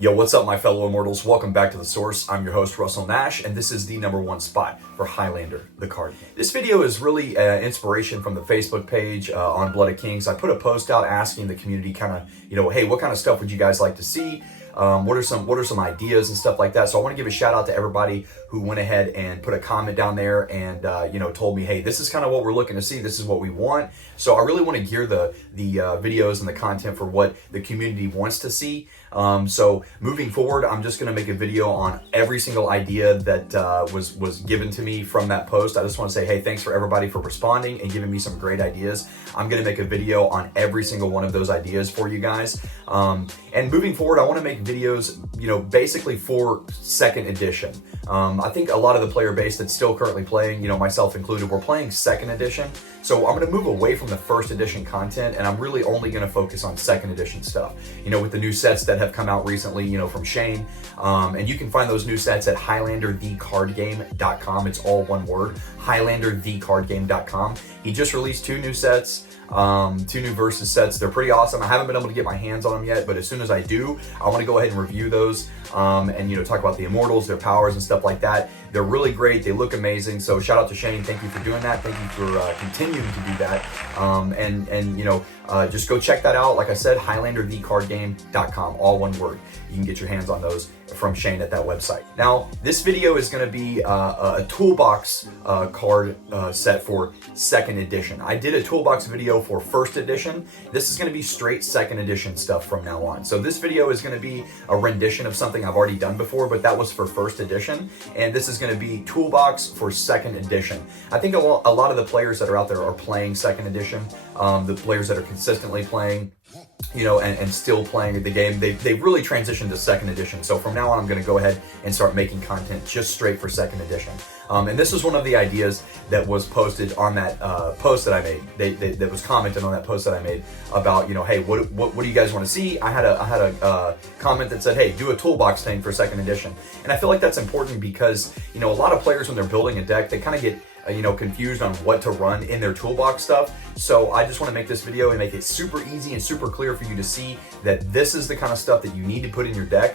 Yo, what's up, my fellow immortals? Welcome back to The Source. I'm your host, Russell Nash, and this is the #1 spot for Highlander, the card game. This video is really inspiration from the Facebook page on Blood of Kings. I put a post out asking the community kind of, hey, what kind of stuff would you guys like to see? What are some ideas and stuff like that? So I want to give a shout out to everybody who went ahead and put a comment down there and told me, hey, this is kind of what we're looking to see. This is what we want. So I really want to gear the videos and the content for what the community wants to see. So moving forward, I'm just going to make a video on every single idea that was given to me from that post. I just want to say, hey, thanks for everybody for responding and giving me some great ideas. I'm going to make a video on every single one of those ideas for you guys. And moving forward, I want to make videos, basically for second edition. I think a lot of the player base that's still currently playing, myself included, we're playing second edition. So I'm going to move away from the first edition content, and I'm really only going to focus on second edition stuff. With the new sets that have come out recently, from Shane. And you can find those new sets at HighlanderTheCardGame.com. It's all one word, HighlanderTheCardGame.com. He just released 2 new sets. 2 new versus sets. They're pretty awesome. I haven't been able to get my hands on them yet, but as soon as I do, I want to go ahead and review those and talk about the immortals, their powers and stuff like that. They're really great. They look amazing. So shout out to Shane. Thank you for doing that. Thank you for continuing to do that. Just go check that out. Like I said, HighlanderTheCardGame.com, all one word. You can get your hands on those from Shane at that website. Now, this video is going to be a toolbox card set for second edition. I did a toolbox video for first edition. This is going to be straight second edition stuff from now on. So this video is going to be a rendition of something I've already done before, but that was for first edition. And this is going to be toolbox for second edition. I think a lot of the players that are out there are playing second edition. The players that are consistently playing, and still playing the game, they've really transitioned to second edition. So from now on, I'm going to go ahead and start making content just straight for second edition. And this was one of the ideas that was posted on that post that I made. That was commented on that post that I made about, hey, what do you guys want to see? I had a comment that said, hey, do a toolbox thing for second edition. And I feel like that's important because, a lot of players when they're building a deck, they kind of get confused on what to run in their toolbox stuff. So I just want to make this video and make it super easy and super clear for you to see that this is the kind of stuff that you need to put in your deck.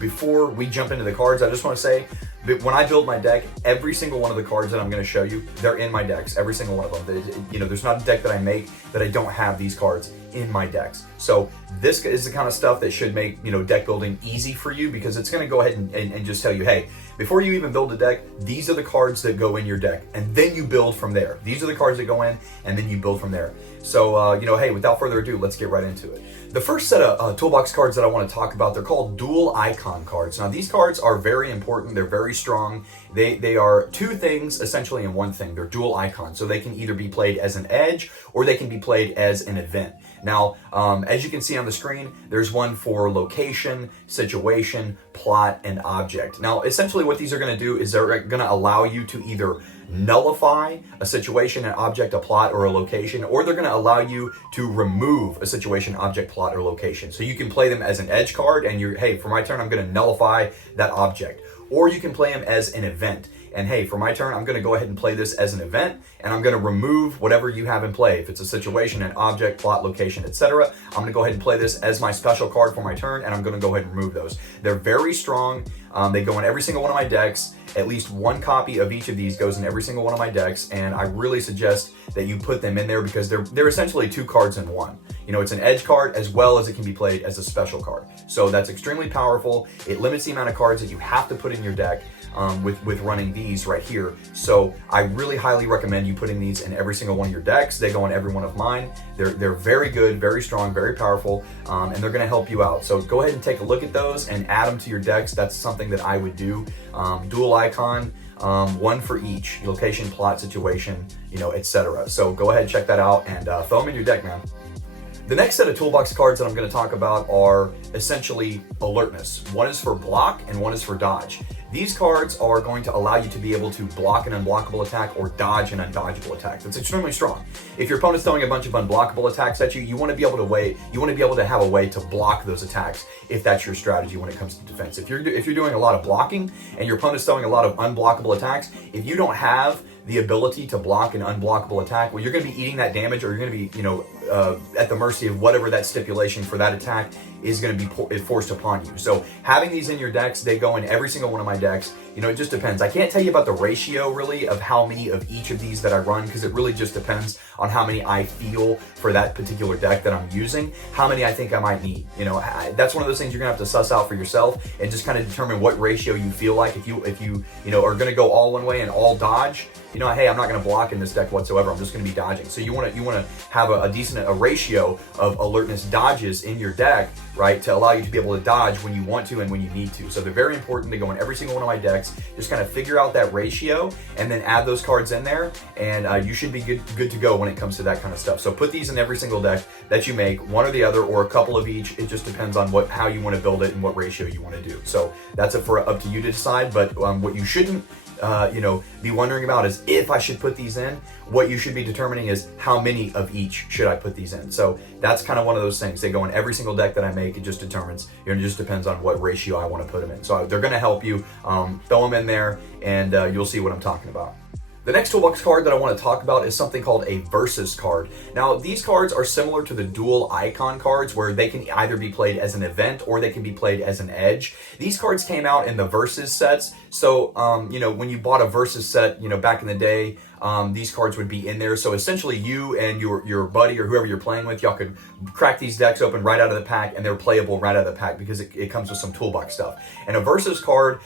Before we jump into the cards, I just want to say that when I build my deck, every single one of the cards that I'm going to show you, they're in my decks, every single one of them. There's not a deck that I make that I don't have these cards in my decks. So this is the kind of stuff that should make, deck building easy for you, because it's going to go ahead and just tell you, hey, before you even build a deck, these are the cards that go in your deck, and then you build from there. These are the cards that go in, and then you build from there. So, hey, without further ado, let's get right into it. The first set of toolbox cards that I want to talk about, they're called dual icon cards. Now, these cards are very important. They're very strong. They are 2 things essentially in one thing. They're dual icons, so they can either be played as an edge or they can be played as an event. Now, as you can see on the screen, there's one for location, situation, plot, and object. Now, essentially what these are going to do is they're going to allow you to either nullify a situation, an object, a plot, or a location, or they're going to allow you to remove a situation, object, plot, or location. So you can play them as an edge card and hey, for my turn, I'm going to nullify that object. Or you can play them as an event. And hey, for my turn, I'm going to go ahead and play this as an event, and I'm going to remove whatever you have in play. If it's a situation, an object, plot, location, etc., I'm going to go ahead and play this as my special card for my turn, and I'm going to go ahead and remove those. They're very strong. They go in every single one of my decks. At least 1 copy of each of these goes in every single one of my decks, and I really suggest that you put them in there because they're essentially 2 cards in one. It's an edge card as well as it can be played as a special card. So that's extremely powerful. It limits the amount of cards that you have to put in your deck with running these right here. So I really highly recommend you putting these in every single one of your decks. They go in every one of mine. They're very good, very strong, very powerful, and they're going to help you out. So go ahead and take a look at those and add them to your decks. That's something that I would do. Dual icon, 1 for each location, plot, situation, etc. So go ahead, check that out, and throw them in your deck, man. The next set of toolbox cards that I'm going to talk about are essentially alertness. One is for block and one is for dodge. These cards are going to allow you to be able to block an unblockable attack or dodge an undodgeable attack. That's extremely strong. If your opponent's throwing a bunch of unblockable attacks at you, you want to be able to have a way to block those attacks if that's your strategy when it comes to defense. If you're doing a lot of blocking and your opponent's throwing a lot of unblockable attacks, if you don't have the ability to block an unblockable attack, well, you're going to be eating that damage, or you're going to be, at the mercy of whatever that stipulation for that attack is going to be forced upon you. So having these in your decks, they go in every single one of my decks. It just depends. I can't tell you about the ratio really of how many of each of these that I run, because it really just depends on how many I feel for that particular deck that I'm using, how many I think I might need. That's one of those things you're gonna have to suss out for yourself and just kind of determine what ratio you feel like. If you are gonna go all one way and all dodge, hey, I'm not going to block in this deck whatsoever. I'm just going to be dodging. So you want to have a decent ratio of alertness dodges in your deck, right, to allow you to be able to dodge when you want to and when you need to. So they're very important to go in every single one of my decks. Just kind of figure out that ratio and then add those cards in there, and you should be good to go when it comes to that kind of stuff. So put these in every single deck that you make, one or the other, or a couple of each. It just depends on how you want to build it and what ratio you want to do. So that's up to you to decide. But what you shouldn't be wondering about is if I should put these in. What you should be determining is how many of each should I put these in. So that's kind of one of those things. They go in every single deck that I make. It just determines, it just depends on what ratio I want to put them in. So they're going to help you. Throw them in there and you'll see what I'm talking about. The next toolbox card that I want to talk about is something called a versus card. Now, these cards are similar to the dual icon cards, where they can either be played as an event or they can be played as an edge. These cards came out in the versus sets. So, when you bought a versus set, back in the day, these cards would be in there. So essentially you and your buddy or whoever you're playing with, y'all could crack these decks open right out of the pack, and they're playable right out of the pack because it comes with some toolbox stuff. And a versus card,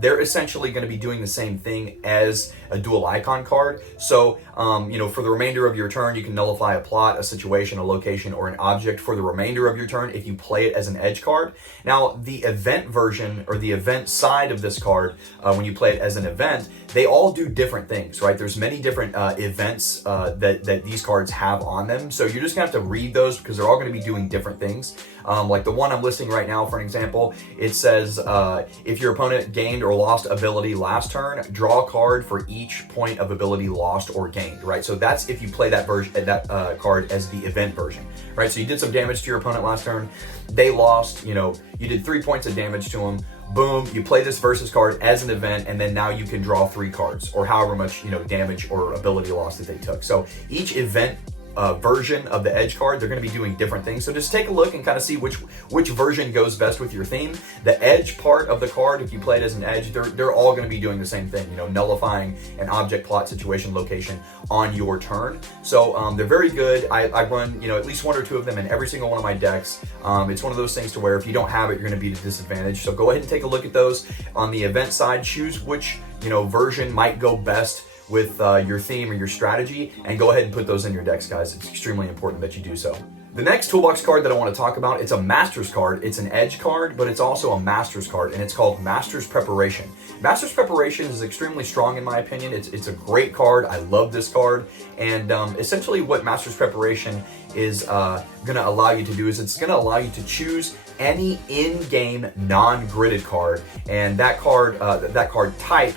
they're essentially going to be doing the same thing as a dual icon card. So, for the remainder of your turn, you can nullify a plot, a situation, a location, or an object for the remainder of your turn if you play it as an edge card. Now, the event version or the event side of this card, when you play it as an event, they all do different things, right? There's many different events that these cards have on them. So you're just gonna have to read those because they're all gonna be doing different things. Like the one I'm listing right now, for an example, it says, if your opponent gained or lost ability last turn, draw a card for each point of ability lost or gained, right? So that's if you play that card as the event version, right? So you did some damage to your opponent last turn, they lost, you did 3 points of damage to them. Boom, you play this versus card as an event, and then now you can draw 3 cards or however much damage or ability loss that they took. So each event version of the edge card, they're going to be doing different things. So just take a look and kind of see which version goes best with your theme. The edge part of the card, if you play it as an edge, they're all going to be doing the same thing, nullifying an object, plot, situation, location on your turn. So they're very good. I run at least 1 or 2 of them in every single one of my decks. It's one of those things to where if you don't have it, you're going to be at a disadvantage. So go ahead and take a look at those. On the event side, choose which version might go best with your theme or your strategy, and go ahead and put those in your decks, guys. It's extremely important that you do so. The next toolbox card that I want to talk about, it's a Master's card. It's an edge card, but it's also a Master's card, and it's called Master's Preparation. Master's Preparation is extremely strong in my opinion. It's a great card. I love this card, and essentially what Master's Preparation is going to allow you to do is it's going to allow you to choose any in-game non-gridded card, and that card type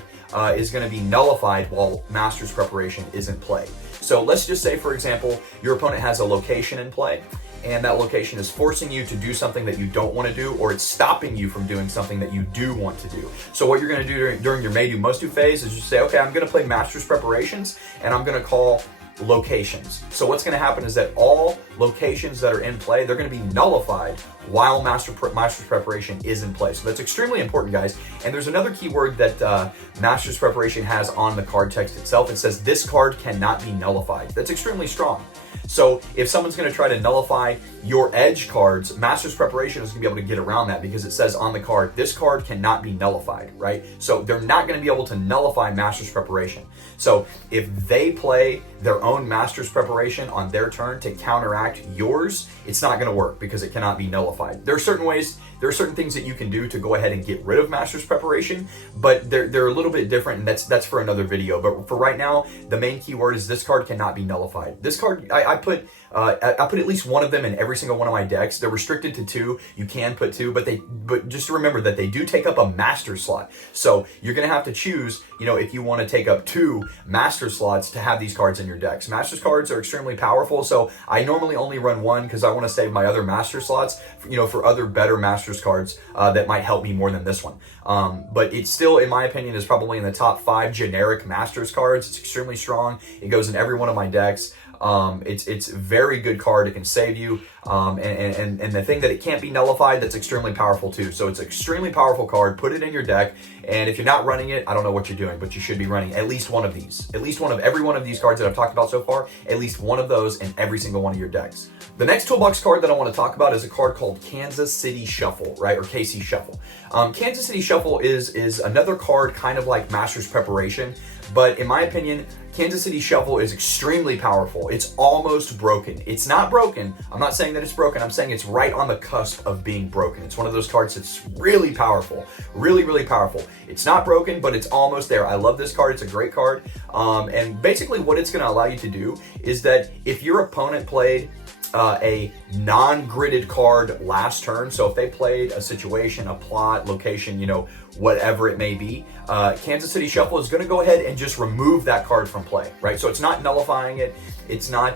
is going to be nullified while Master's Preparation is in play. So let's just say, for example, your opponent has a location in play, and that location is forcing you to do something that you don't want to do, or it's stopping you from doing something that you do want to do. So what you're going to do during your may do, must do phase is you say, okay, I'm going to play Master's Preparations, and I'm going to call locations. So what's going to happen is that all locations that are in play, they're going to be nullified while Master's Preparation is in play. So that's extremely important, guys. And there's another keyword that Master's Preparation has on the card text itself. It says this card cannot be nullified. That's extremely strong. So if someone's going to try to nullify your edge cards, Master's Preparation is going to be able to get around that because it says on the card, this card cannot be nullified, right? So they're not going to be able to nullify Master's Preparation. So if they play their own Master's Preparation on their turn to counteract yours, it's not going to work because it cannot be nullified. There are certain things that you can do to go ahead and get rid of Master's Preparation, but they're a little bit different, and that's for another video. But for right now, the main keyword is this card cannot be nullified. This card, I put at least one of them in every single one of my decks. They're restricted to 2. You can put 2, but just remember that they do take up a master slot. So you're going to have to choose, if you want to take up 2 master slots to have these cards in your decks. Master's cards are extremely powerful, so I normally only run 1 because I want to save my other master slots, for other better Master's cards that might help me more than this one. But it still, in my opinion, is probably in the top 5 generic Master's cards. It's extremely strong. It goes in every one of my decks. It's a very good card. It can save you. And the thing that it can't be nullified, that's extremely powerful too. So it's an extremely powerful card. Put it in your deck. And if you're not running it, I don't know what you're doing, but you should be running at least one of these. At least one of every one of these cards that I've talked about so far, at least one of those in every single one of your decks. The next toolbox card that I want to talk about is a card called Kansas City Shuffle, right? Or KC Shuffle. Kansas City Shuffle is another card kind of like Master's Preparation, but in my opinion, Kansas City Shuffle is extremely powerful. It's almost broken. It's not broken. I'm not saying that it's broken. I'm saying it's right on the cusp of being broken. It's one of those cards that's really powerful. Really, really powerful. It's not broken, but it's almost there. I love this card. It's a great card. And basically what it's going to allow you to do is that if your opponent played a non-gridded card last turn, so if they played a situation, a plot, location, whatever it may be, Kansas City Shuffle is going to go ahead and just remove that card from play, right? So it's not nullifying it, it's not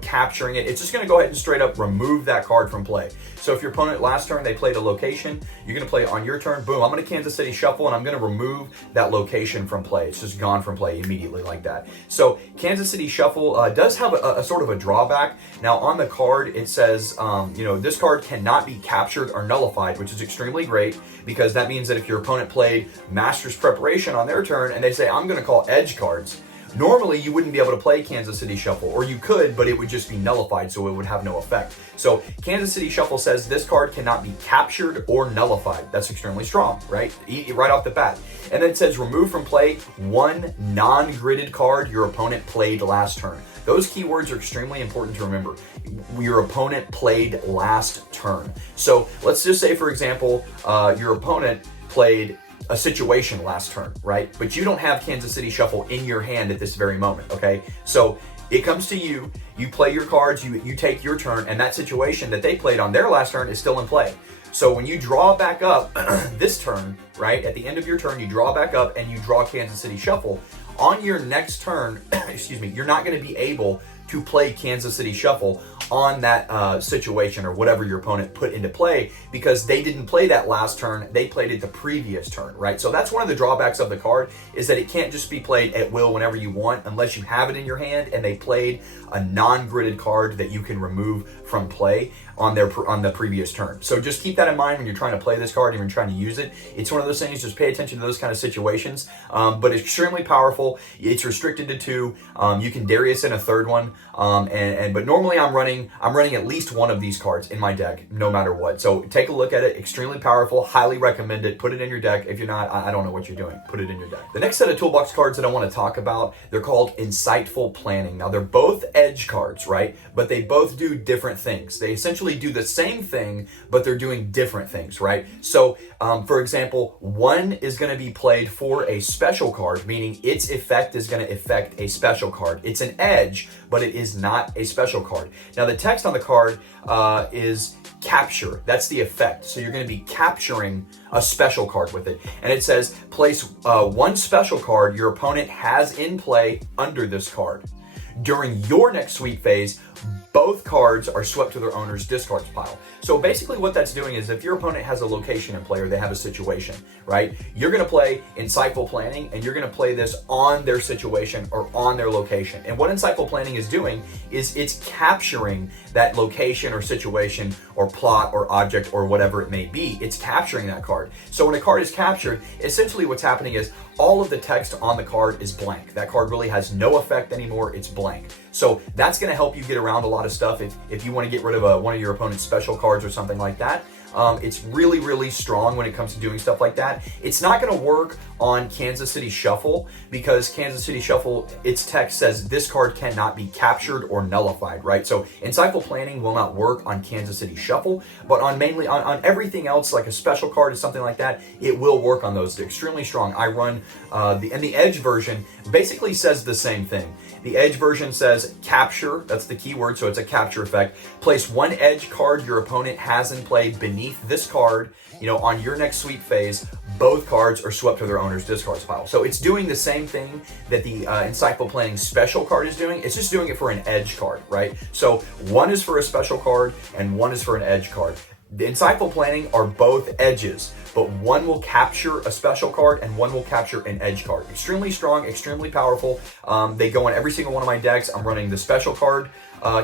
capturing it, it's just going to go ahead and straight up remove that card from play. So if your opponent last turn they played a location, you're going to play it on your turn, boom, I'm going to Kansas City Shuffle and I'm going to remove that location from play. It's just gone from play immediately like that. So Kansas City Shuffle does have a sort of a drawback. Now on the card it says this card cannot be captured or nullified, which is extremely great because that means that if your opponent played Master's Preparation on their turn and they say I'm going to call edge cards, normally you wouldn't be able to play Kansas City Shuffle, or you could, but it would just be nullified, so it would have no effect. So Kansas City Shuffle says this card cannot be captured or nullified. That's extremely strong, right? Right off the bat. And then it says remove from play one non-gridded card your opponent played last turn. Those keywords are extremely important to remember. Your opponent played last turn. So let's just say, for example, your opponent played a situation last turn, right? But you don't have Kansas City Shuffle in your hand at this very moment, okay? So it comes to you, you play your cards, you take your turn, and that situation that they played on their last turn is still in play. So when you draw back up this turn, right, at the end of your turn, you draw back up and you draw Kansas City Shuffle, on your next turn, you're not going to be able to play Kansas City Shuffle on that situation or whatever your opponent put into play because they didn't play that last turn, they played it the previous turn, right? So that's one of the drawbacks of the card is that it can't just be played at will whenever you want unless you have it in your hand and they played a non-gridded card that you can remove from play on the previous turn. So just keep that in mind when you're trying to play this card and you're trying to use it. It's one of those things, just pay attention to those kind of situations, but it's extremely powerful. It's restricted to 2. You can Darius in a third one, but normally I'm running at least one of these cards in my deck, no matter what. So take a look at it. Extremely powerful. Highly recommend it. Put it in your deck. If you're not, I don't know what you're doing. Put it in your deck. The next set of toolbox cards that I want to talk about, they're called Insightful Planning. Now they're both edge cards, right? But they both do different things. They essentially do the same thing, but they're doing different things, right? So, for example, one is going to be played for a special card, meaning its effect is going to affect a special card. It's an edge, but it is not a special card. Now, the text on the card is capture. That's the effect. So you're going to be capturing a special card with it. And it says place one special card your opponent has in play under this card. During your next sweep phase, both cards are swept to their owner's discards pile. So basically what that's doing is if your opponent has a location in play or they have a situation, right? You're going to play Insightful Planning and you're going to play this on their situation or on their location. And what Insightful Planning is doing is it's capturing that location or situation or plot or object or whatever it may be. It's capturing that card. So when a card is captured, essentially what's happening is all of the text on the card is blank. That card really has no effect anymore. It's blank. So that's going to help you get around a lot of stuff if you want to get rid of one of your opponent's special cards or something like that. It's really, really strong when it comes to doing stuff like that. It's not going to work on Kansas City Shuffle because Kansas City Shuffle, its text says this card cannot be captured or nullified, right? So Insightful Planning will not work on Kansas City Shuffle, but on mainly on everything else, like a special card or something like that, it will work on those. They're extremely strong. I run the Edge version basically says the same thing. The Edge version says capture, that's the keyword, so it's a capture effect. Place one edge card your opponent has in play beneath this card, on your next sweep phase, both cards are swept to their owner's discards pile. So it's doing the same thing that the Insightful Planning special card is doing. It's just doing it for an edge card, right? So one is for a special card and one is for an edge card. The Insightful Planning are both edges. but one will capture a special card and one will capture an edge card. Extremely strong, extremely powerful. They go in every single one of my decks. I'm running the special card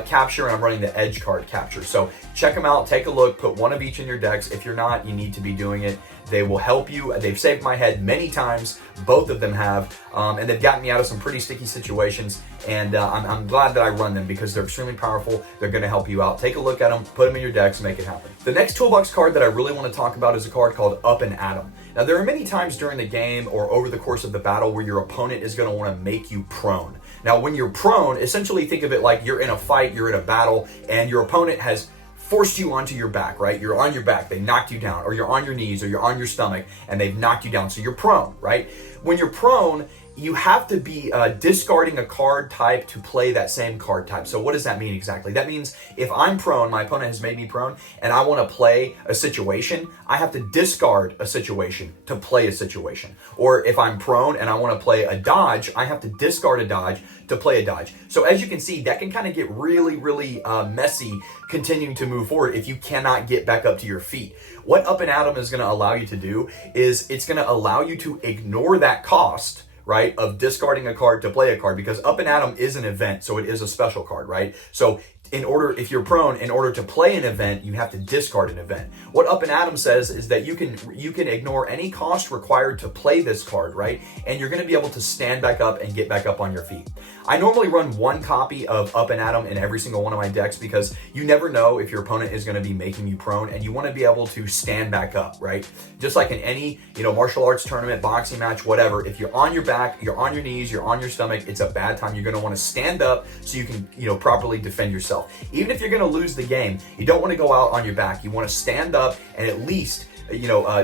capture, and I'm running the edge card capture. So check them out, take a look, put one of each in your decks. If you're not, you need to be doing it. They will help you. They've saved my head many times. Both of them have, and they've gotten me out of some pretty sticky situations. And I'm glad that I run them because they're extremely powerful. They're going to help you out. Take a look at them, put them in your decks, make it happen. The next toolbox card that I really want to talk about is a card called Up and Atom. Now, there are many times during the game or over the course of the battle where your opponent is going to want to make you prone. Now, when you're prone, essentially think of it like you're in a fight, you're in a battle, and your opponent has forced you onto your back, right? You're on your back, they knocked you down, or you're on your knees, or you're on your stomach, and they've knocked you down, so you're prone, right? When you're prone, you have to be discarding a card type to play that same card type. So what does that mean exactly? That means if I'm prone, my opponent has made me prone, and I want to play a situation, I have to discard a situation to play a situation. Or if I'm prone and I want to play a dodge, I have to discard a dodge to play a dodge. So as you can see, that can kind of get really, really messy continuing to move forward if you cannot get back up to your feet. What Up and Atom is going to allow you to do is it's going to allow you to ignore that cost, right, of discarding a card to play a card, because Up and Atom is an event, so it is a special card, right? So if you're prone, in order to play an event, you have to discard an event. What Up and Atom says is that you can ignore any cost required to play this card, right? And you're going to be able to stand back up and get back up on your feet. I normally run one copy of Up and Atom in every single one of my decks because you never know if your opponent is going to be making you prone, and you want to be able to stand back up, right? Just like in any, martial arts tournament, boxing match, whatever, if you're on your back, you're on your knees, you're on your stomach, it's a bad time. You're going to want to stand up so you can, properly defend yourself. Even if you're going to lose the game, you don't want to go out on your back. You want to stand up and at least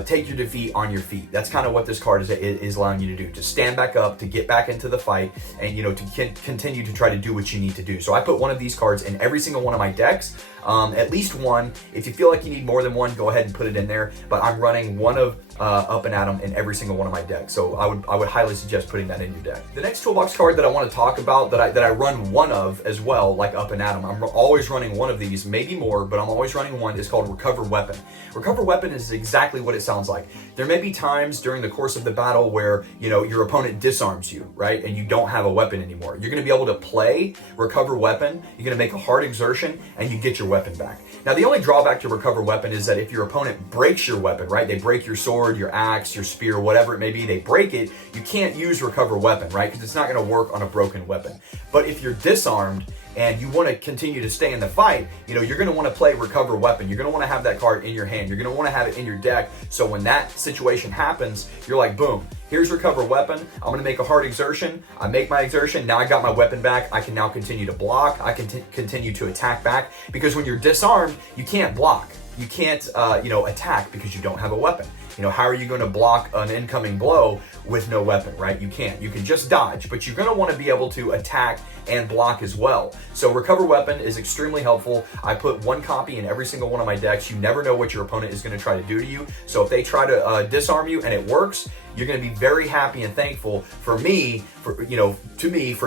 take your defeat on your feet. That's kind of what this card is allowing you to do, to stand back up, to get back into the fight, and to continue to try to do what you need to do. So I put one of these cards in every single one of my decks, at least one. If you feel like you need more than one, go ahead and put it in there, but I'm running one of Up and Atom in every single one of my decks, so I would highly suggest putting that in your deck. The next toolbox card that I want to talk about that I run one of as well, like Up and Atom, I'm always running one of these, maybe more, but I'm always running one, is called Recover Weapon. Recover Weapon is exactly what it sounds like. There may be times during the course of the battle where your opponent disarms you, right, and you don't have a weapon anymore. You're going to be able to play Recover Weapon. You're going to make a hard exertion, and you get your weapon back. Now, the only drawback to Recover Weapon is that if your opponent breaks your weapon, right, they break your sword, your axe, your spear, whatever it may be, they break it, you can't use Recover Weapon, right, because it's not going to work on a broken weapon. But if you're disarmed and you want to continue to stay in the fight, you're going to want to play Recover Weapon. You're going to want to have that card in your hand. You're going to want to have it in your deck, so when that situation happens, you're like, boom, here's Recover Weapon. I'm going to make a hard exertion. I make my exertion. Now I got my weapon back. I can now continue to block. I can continue to attack back, because when you're disarmed, you can't block. You can't, attack because you don't have a weapon. How are you going to block an incoming blow with no weapon, right? You can't. You can just dodge, but you're going to want to be able to attack and block as well. So Recover Weapon is extremely helpful. I put one copy in every single one of my decks. You never know what your opponent is going to try to do to you. So if they try to disarm you and it works, you're going to be very happy and thankful for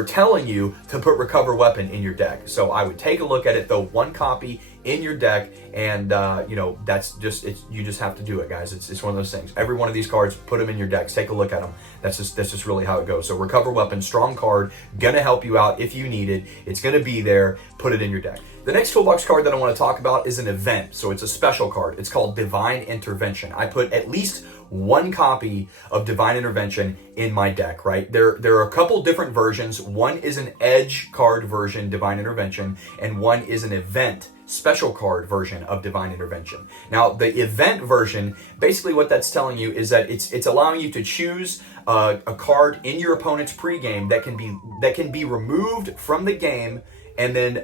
telling you to put Recover Weapon in your deck. So I would take a look at it, though, one copy in your deck, and that's just you just have to do it, guys. It's one of those things. Every one of these cards, put them in your decks, take a look at them. That's just really how it goes. So Recover Weapon, strong card, gonna help you out if you need it. It's gonna be there. Put it in your deck. The next toolbox card that I want to talk about is an event. So it's a special card. It's called Divine Intervention. I put at least one copy of Divine Intervention in my deck, right? There are a couple different versions. One is an edge card version, Divine Intervention, and one is an event special card version of Divine Intervention. Now, the event version, basically what that's telling you is that it's allowing you to choose a card in your opponent's pregame that can be removed from the game, and then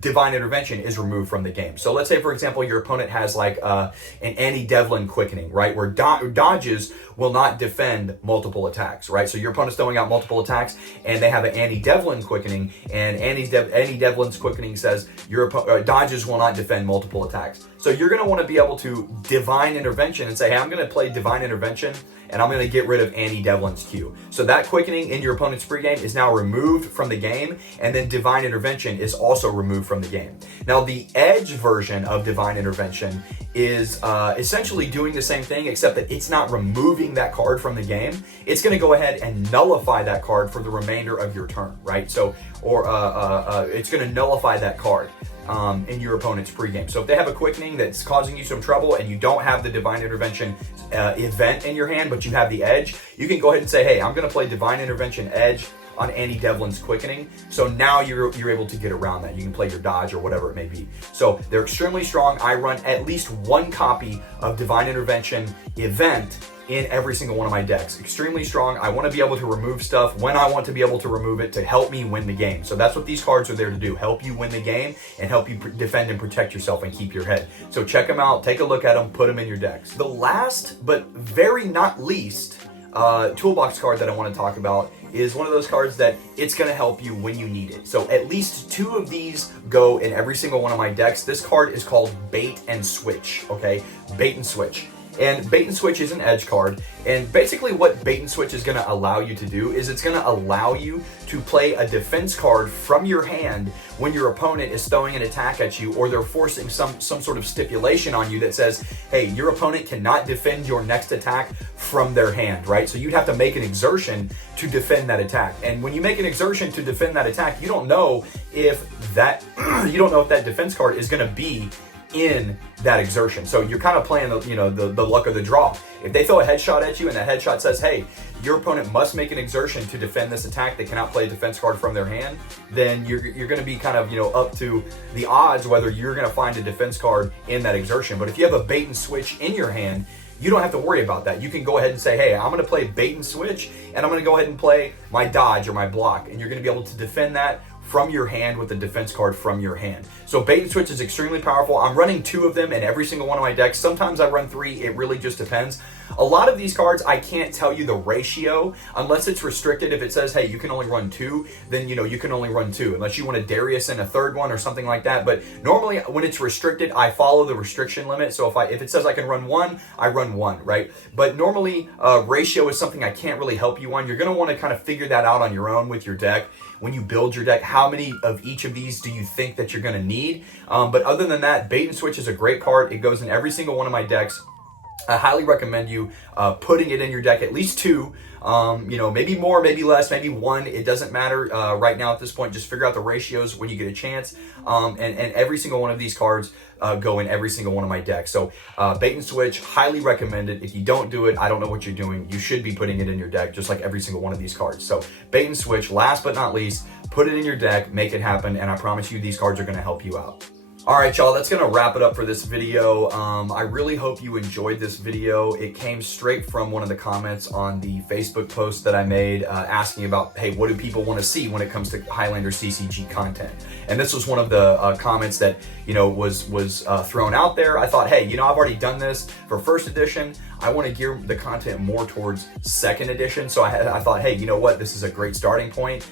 Divine Intervention is removed from the game. So let's say, for example, your opponent has like an anti-Devlin quickening, right? Where dodges will not defend multiple attacks, right? So your opponent's throwing out multiple attacks, and they have an anti-Devlin quickening, and anti-Devlin's quickening says your dodges will not defend multiple attacks. So you're going to want to be able to Divine Intervention and say, hey, I'm going to play Divine Intervention, and I'm going to get rid of anti-Devlin's Q. So that quickening in your opponent's pregame is now removed from the game, and then Divine Intervention is also removed from the game. Now, the Edge version of Divine Intervention is essentially doing the same thing, except that it's not removing that card from the game. It's going to go ahead and nullify that card for the remainder of your turn, right? So, or it's going to nullify that card in your opponent's pregame. So if they have a quickening that's causing you some trouble and you don't have the Divine Intervention event in your hand, but you have the Edge, you can go ahead and say, hey, I'm going to play Divine Intervention Edge on Andy Devlin's quickening. So now you're able to get around that. You can play your dodge or whatever it may be. So they're extremely strong. I run at least one copy of Divine Intervention event in every single one of my decks. Extremely strong. I want to be able to remove stuff when I want to be able to remove it to help me win the game. So that's what these cards are there to do, help you win the game and help you defend and protect yourself and keep your head. So check them out, take a look at them, put them in your decks. The last, but very not least, toolbox card that I want to talk about is one of those cards that it's going to help you when you need it. So at least 2 of these go in every single one of my decks. This card is called Bait and Switch, okay? Bait and Switch. And Bait and Switch is an edge card. And basically what Bait and Switch is going to allow you to do is it's going to allow you to play a defense card from your hand when your opponent is throwing an attack at you, or they're forcing some sort of stipulation on you that says, hey, your opponent cannot defend your next attack from their hand, right? So you'd have to make an exertion to defend that attack. And when you make an exertion to defend that attack, you don't know if that defense card is going to be in that exertion. So you're kind of playing the luck of the draw. If they throw a headshot at you and that headshot says, hey, your opponent must make an exertion to defend this attack, they cannot play a defense card from their hand, then you're going to be kind of up to the odds whether you're going to find a defense card in that exertion. But if you have a Bait and Switch in your hand, you don't have to worry about that. You can go ahead and say, hey, I'm going to play Bait and Switch, and I'm going to go ahead and play my dodge or my block, and you're going to be able to defend that from your hand with the defense card from your hand. So Bait and Switch is extremely powerful. I'm running 2 of them in every single one of my decks. Sometimes I run 3. It really just depends. A lot of these cards, I can't tell you the ratio unless it's restricted. If it says, hey, you can only run 2, then you can only run 2 unless you want to Darius in a third one or something like that. But normally when it's restricted, I follow the restriction limit. So if it says I can run 1, I run 1, right? But normally ratio is something I can't really help you on. You're going to want to kind of figure that out on your own with your deck. When you build your deck, how many of each of these do you think that you're going to need? But other than that, Bait and Switch is a great card. It goes in every single one of my decks. I highly recommend you putting it in your deck, at least 2, maybe more, maybe less, maybe 1. It doesn't matter right now at this point. Just figure out the ratios when you get a chance. And every single one of these cards go in every single one of my decks. So Bait and Switch, highly recommend it. If you don't do it, I don't know what you're doing. You should be putting it in your deck, just like every single one of these cards. So Bait and Switch, last but not least, put it in your deck, make it happen, and I promise you these cards are going to help you out. All right, y'all, that's going to wrap it up for this video. I really hope you enjoyed this video. It came straight from one of the comments on the Facebook post that I made asking about, hey, what do people want to see when it comes to Highlander CCG content? And this was one of the comments that, was thrown out there. I thought, hey, I've already done this for first edition. I want to gear the content more towards second edition. So I thought, hey, you know what? This is a great starting point.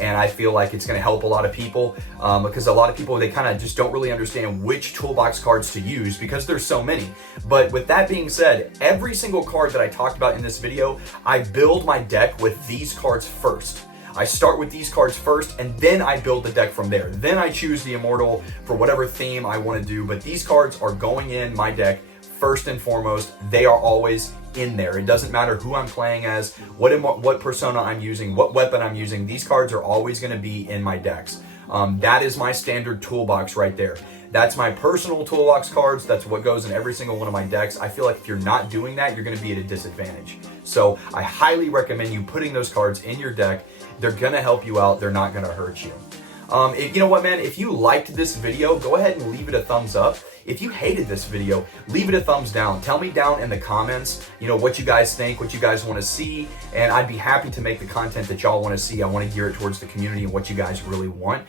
And I feel like it's going to help a lot of people because a lot of people, they kind of just don't really understand which toolbox cards to use because there's so many. But with that being said, every single card that I talked about in this video, I build my deck with these cards first. I start with these cards first, and then I build the deck from there. Then I choose the Immortal for whatever theme I want to do, but these cards are going in my deck first and foremost. They are always in there. It doesn't matter who I'm playing as, what persona I'm using, what weapon I'm using. These cards are always going to be in my decks. That is my standard toolbox right there. That's my personal toolbox cards. That's what goes in every single one of my decks. I feel like if you're not doing that, you're going to be at a disadvantage. So I highly recommend you putting those cards in your deck. They're going to help you out. They're not going to hurt you. You know what, man? If you liked this video, go ahead and leave it a thumbs up. If you hated this video, leave it a thumbs down. Tell me down in the comments, what you guys think, what you guys want to see, and I'd be happy to make the content that y'all want to see. I want to gear it towards the community and what you guys really want.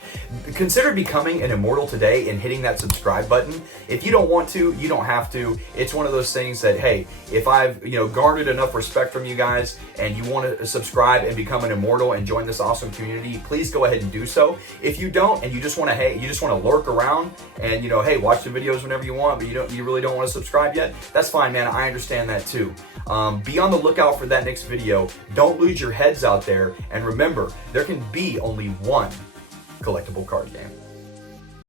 Consider becoming an Immortal today and hitting that subscribe button. If you don't want to, you don't have to. It's one of those things that, hey, if I've garnered enough respect from you guys and you want to subscribe and become an Immortal and join this awesome community, please go ahead and do so. If you don't and you just want to lurk around and hey, watch the videos whenever you want, but you really don't want to subscribe yet, that's fine, man. I understand that too. Be on the lookout for that next video. Don't lose your heads out there, and remember, there can be only one collectible card game.